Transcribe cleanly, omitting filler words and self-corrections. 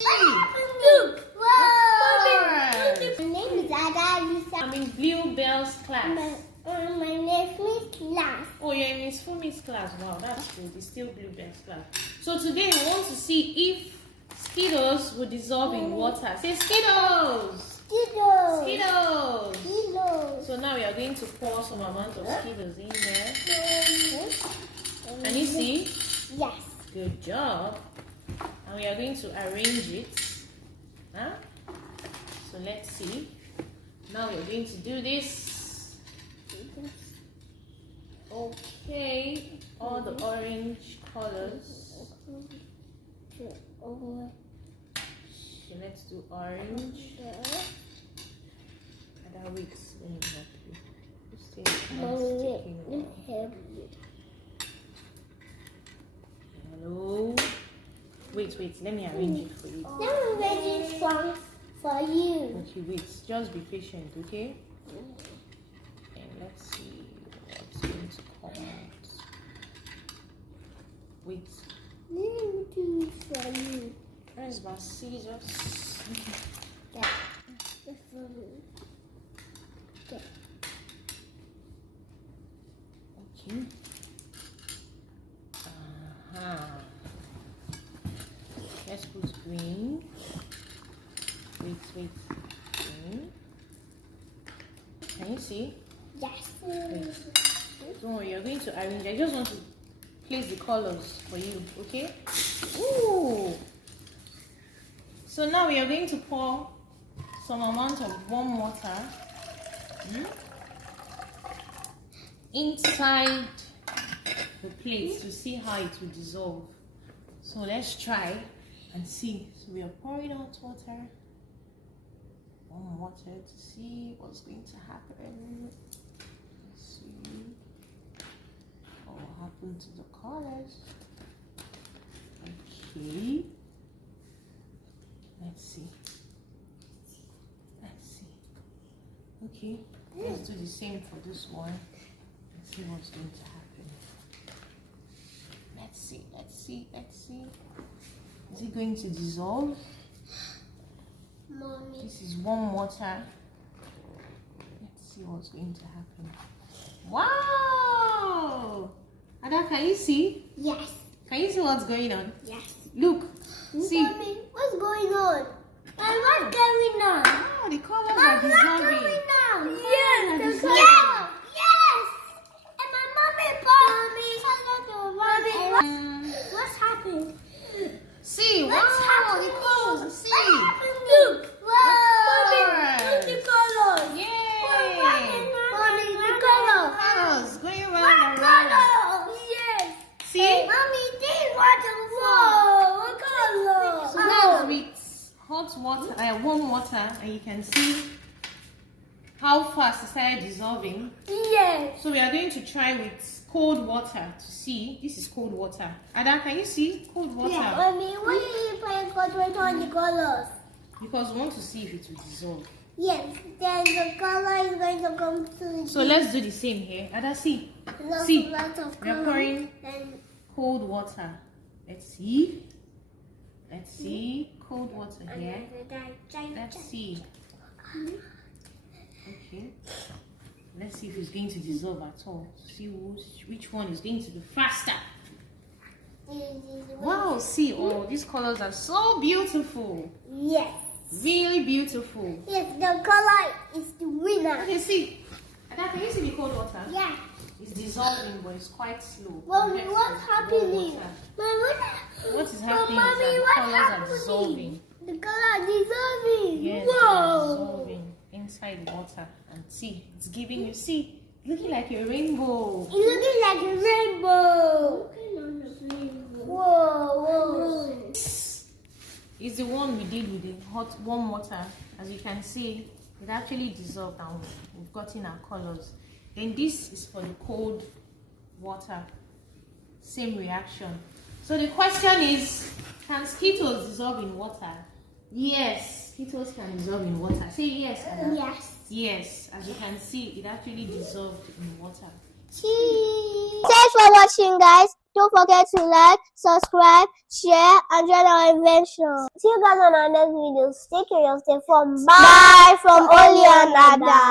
Look! Wow! My name is Ada. I'm in Bluebell's class. My name is Miss Class. Oh, you're in Miss Fumi's class. Wow, that's good. It's still Bluebell's class. So today we want to see if Skittles will dissolve in water. Say Skittles! Skittles! Skittles! Skittles! So now we are going to pour some amount of Skittles in there. Can you see? Yes. Good job. And we are going to arrange it. Huh? So let's see. Now we're going to do this. Okay, all the orange colors. So let's do orange. Ada, wait, let me help you. This thing is taking a while. Hello. Wait, let me arrange it for you. Let me arrange it for you. Okay, wait, just be patient, okay? And let's see what's going to come out. Wait. Let me do it for you. Where's my scissors? Yeah. That's for me. Okay. Okay. Let's put green. Wait. Green. Can you see? Yes. Wait. Don't worry, you're going to arrange. I just want to place the colors for you, okay? Ooh. So now we are going to pour some amount of warm water inside the plate to see how it will dissolve. So let's try and see. So we are pouring out water, warm water, to see what's going to happen. Let's see what will happen to the colors. Okay. Let's see. Okay, let's do the same for this one. Let's see what's going to happen. Let's see. Is it going to dissolve? Mommy. This is warm water. Let's see what's going to happen. Wow! Ada, can you see? Yes. Can you see what's going on? Yes. Look. See. Mommy, what's going on? And what's going on? Oh, the colors are dissolving. What's going on? The Yes. colors are The dissolving. colors. Yes. And my mommy. What's happened? See, What's wow, happening? the colors. See. What's happening? Look. Wow. Look the colors. Yay. Mommy, the colors. Colors going round What and round. colors? Yes. See? Mommy, this was a whoa. What color? So now with hot water, warm water, and you can see how fast it started dissolving. Yes. So we are going to try with cold water to see. This is cold water. Ada, can you see cold water? Yeah, Mommy, why are you putting cold water on the colors? Because we want to see if it will dissolve. Yes, then the color is going to come to So let's do the same here. Ada, see. lots of We are color. pouring And cold water. Let's see. Cold water here. Let's see. Okay. Let's see if it's going to dissolve at all. See which one is going to be faster. Wow, see, oh, these colors are so beautiful. Yes. Really beautiful. Yes, the color is the winner. Okay, see. Ada, can you see the cold water? Yeah. It's dissolving, but it's quite slow. Mommy, compared to what's the happening? warm water. What What is happening Mommy, is that the what's colors are happening? dissolving. The color is dissolving. Yes, they are Whoa. dissolving inside the water. And see, it's giving you, see, looking like a rainbow. It's looking like a rainbow. Whoa. It's the one we did with the hot warm water. As you can see, it actually dissolved and we've gotten our colors. Then this is for the cold water. Same reaction. So the question is, can Skittles dissolve in water? Yes, Skittles can dissolve in water. Say yes, Anna. Yes. Yes, as you can see, it actually dissolved in water. Cheese. Thanks for watching, guys. Don't forget to like, subscribe, share, and join our adventure. See you guys on our next video. Stay curious. Stay fun. Bye from Oli and Ada.